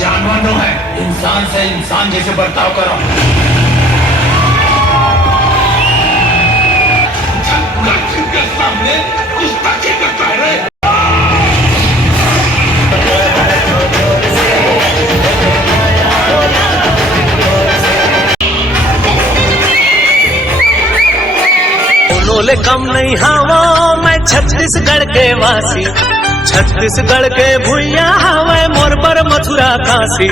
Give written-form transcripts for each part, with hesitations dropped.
जानवरों है, इंसान से इंसान जैसे बर्ताव करो। के सामने गुस्ताखी करता है रे। बोले कम नहीं हवा मैं छत्तीसगढ़ के वासी, छत्तीसगढ़ के भुइया हवे मोर पर मथुरा काशी।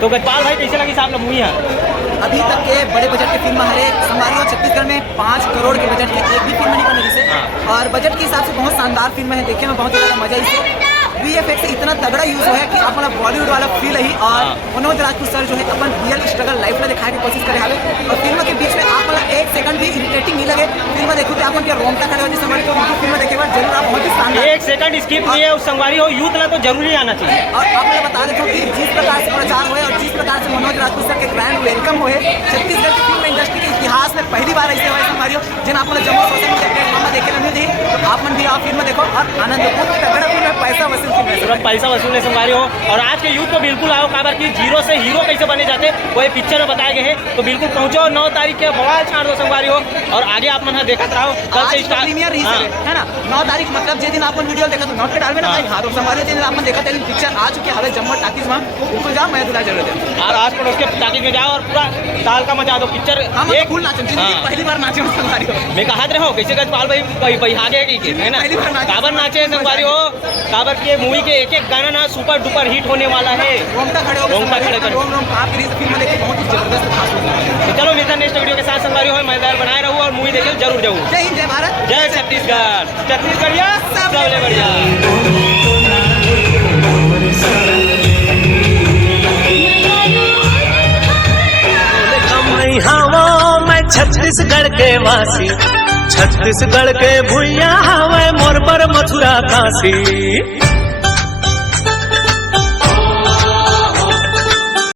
तो गजपाल भाई कैसे लगी साहब मूवी है? अभी तक के बड़े बजट की फिल्म हरे संगवारी छत्तीसगढ़ में 5 करोड़ के बजट की एक भी फिल्म नहीं बनी जिसे, और बजट के हिसाब से बहुत शानदार फिल्म है, देखने में बहुत ज़्यादा मजा इसे। VFX इतना तगड़ा यूज हुआ है कि आप बॉलीवुड वाला फील ही, और मनोज राजपूत सर जो है अपन रियल स्ट्रगल लाइफ में दिखाने की कोशिश करे हाले। और फिल्म के बीच में आप एक सेकंड भी इरिटेटिंग नहीं लगे। फिल्म देखो तो आप उनके रोंगटा खड़े हो जिस समय तो फिल्म देखे बाद जरूर आप बहुत ही शानदार एक सेकंड स्किप नहीं है उस संगवारी हो यूथ ला तो जरूरी आना चाहिए। और आप मैं बता देता हूँ कि जिस प्रकार से प्रचार हुए और जिस प्रकार से मनोज राजपूत सर के ग्रैंड वेलकम हुए छत्तीसगढ़ की फिल्म इंडस्ट्री के इतिहास में पहली बार ऐसे हुए संगवारी हो जिन आप जम्मू सोशल मीडिया प्लेटफॉर्म देखे नहीं थी, तो आप मन भी आप फिल्म देखो और आनंद तगड़ा फिल्म है, पैसा वसूल फिल्म है, पैसा वसूलने संगवारी हो। और आज के यूथ को बिल्कुल आओ काबर की जीरो से हीरो कैसे बने जाते वो पिक्चर में बताए गए हैं। तो बिल्कुल पहुंचो 9 तारीख के बवाल छाड़ दो संगवारी हो। और आगे आप मन देखते रहो कल से स्टार्ट प्रीमियर है ना 9 तारीख, मतलब जिस दिन आपको वीडियो देखा तो नोट के डालवे ना भाई। हाँ तो संगवारी जिस दिन आपने देखा था पिक्चर आ चुके हवे जम्मू टाकीज में, बिल्कुल जाओ मैं दुला जरूर दे और आज पड़ोस के टाकीज में जाओ और पूरा साल का मजा दो पिक्चर। हम एक फुल नाचो पहली बार नाचे संगवारी हो। मैं कहा रहो कैसे गजपाल भाई आगे है ना काबर नाचे संगवारी हो, काबर की मूवी के एक गाना ना सुपर डुपर हिट होने वाला है। रोंगटा खड़े हो आप फिल्म देखे बहुत ही जबरदस्त खास हो। तो चलो मिलता नेक्स्ट वीडियो के साथ संगवारी हो, मजेदार बनाए रहूँ और मूवी देखे जरूर जाऊँ। जय हिंद, जय भारत, जय छत्तीसगढ़। छत्तीसगढ़िया सबले बढ़िया। मैं छत्तीसगढ़ के वासी, छत्तीसगढ़ के भुइया हवे मोर पर मथुरा काशी।